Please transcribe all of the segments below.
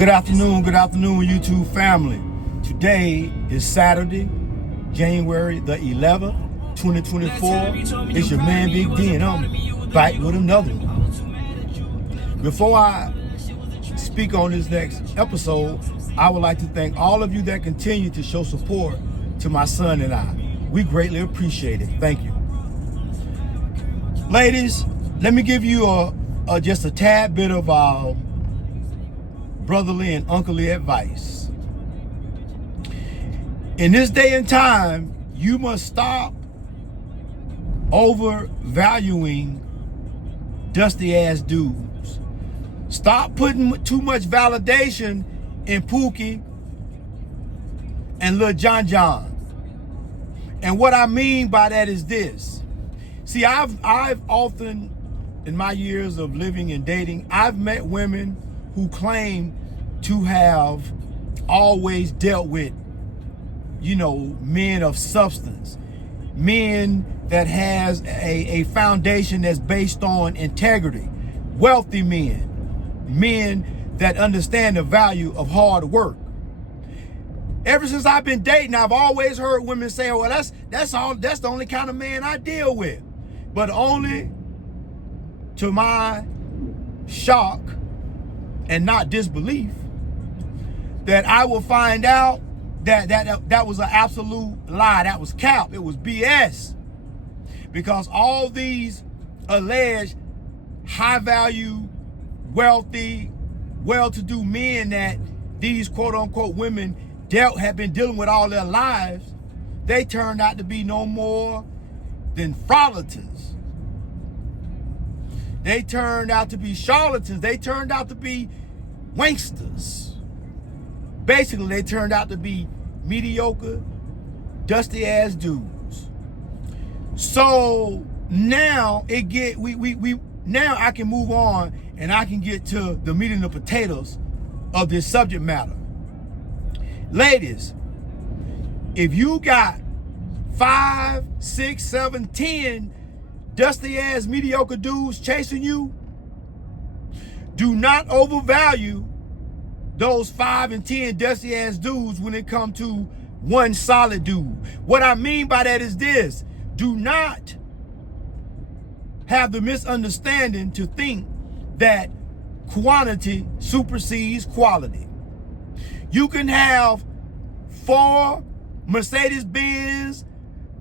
Good afternoon, YouTube family. Today is Saturday, January the 11th, 2024. It's your man Big D, and I'm back with another one. Before I speak on this next episode, I would like to thank all of you that continue to show support to my son and I. We greatly appreciate it. Thank you. Ladies, let me give you just a tad bit of brotherly and unclely advice. In this day and time, you must stop overvaluing dusty ass dudes. Stop putting too much validation in Pookie and Lil John John. And what I mean by that is this. See, I've often, in my years of living and dating, I've met women who claim to have always dealt with, men of substance, men that has a foundation that's based on integrity, wealthy men that understand the value of hard work. Ever since I've been dating, I've always heard women say, well, that's the only kind of man I deal with. But only to my shock and not disbelief, that I will find out that was an absolute lie. That was cap. It was BS. Because all these alleged high-value, wealthy, well-to-do men that these quote-unquote women have been dealing with all their lives, they turned out to be no more than frauleiters. They turned out to be charlatans. They turned out to be wanksters. Basically, they turned out to be mediocre, dusty ass dudes. So now now I can move on and I can get to the meat and the potatoes of this subject matter. Ladies, if you got 5, 6, 7, 10 dusty ass mediocre dudes chasing you, do not overvalue those 5 and 10 dusty ass dudes when it comes to one solid dude. What I mean by that is this: do not have the misunderstanding to think that quantity supersedes quality. You can have 4 Mercedes-Benz,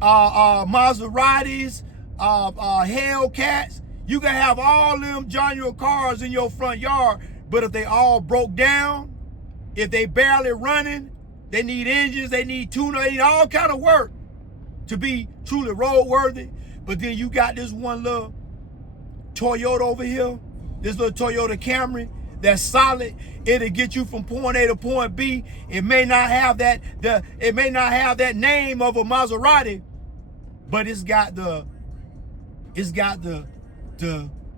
Maseratis, Hellcats. You can have all them Jaguar cars in your front yard, but if they all broke down, if they barely running, they need engines, they need tuner, they need all kind of work to be truly roadworthy. But then you got this one little Toyota over here, this little Toyota Camry that's solid. It'll get you from point A to point B. It may not have that name of a Maserati, but it's got the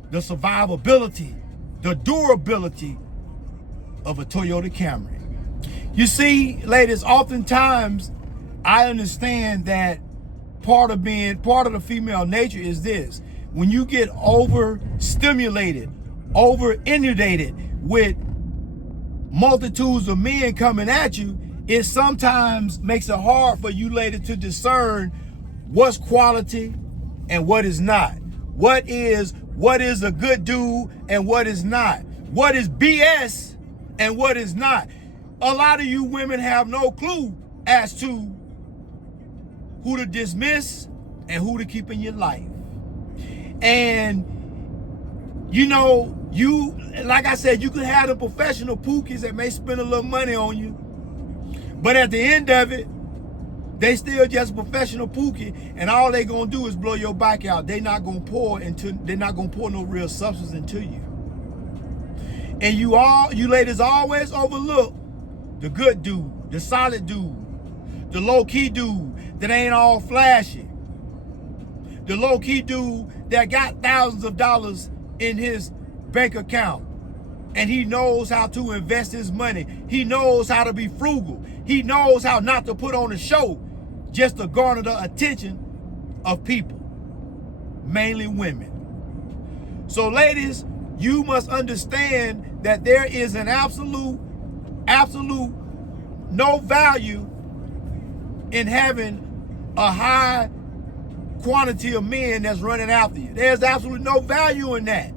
survivability, the durability of a Toyota Camry. You see, ladies, oftentimes I understand that part of the female nature is this: when you get overstimulated, over inundated with multitudes of men coming at you, it sometimes makes it hard for you ladies to discern what's quality and what is not. What is a good dude and what is not. What is BS and what is not. A lot of you women have no clue as to who to dismiss and who to keep in your life. And you, like I said, you could have the professional pookies that may spend a little money on you, but at the end of it, they still just professional pookie, and all they gonna do is blow your back out. They're not gonna pour no real substance into you. And you ladies always overlook the good dude, the solid dude, the low-key dude that ain't all flashy, the low-key dude that got thousands of dollars in his bank account, and he knows how to invest his money. He knows how to be frugal. He knows how not to put on a show just to garner the attention of people, mainly women. So ladies, you must understand that there is an absolute absolute no value in having a high quantity of men that's running after you. There's absolutely no value in that.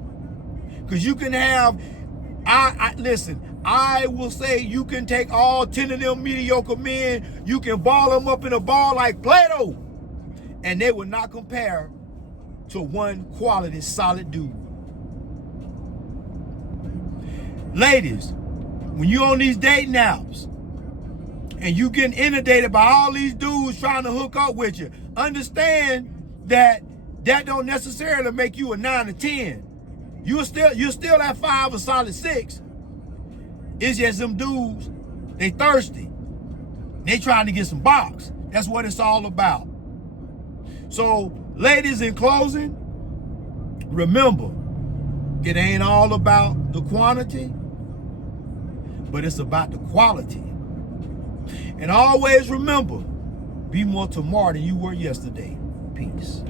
Because you can have, listen, I will say you can take all 10 of them mediocre men, you can ball them up in a ball like Play-Doh, and they will not compare to one quality solid dude. Ladies, when you're on these dating apps and you getting inundated by all these dudes trying to hook up with you, understand that don't necessarily make you a 9 or 10. You're still at 5 or solid 6. It's just them dudes, they thirsty. They trying to get some box. That's what it's all about. So, ladies, in closing, remember, it ain't all about the quantity, but it's about the quality. And always remember, be more tomorrow than you were yesterday. Peace.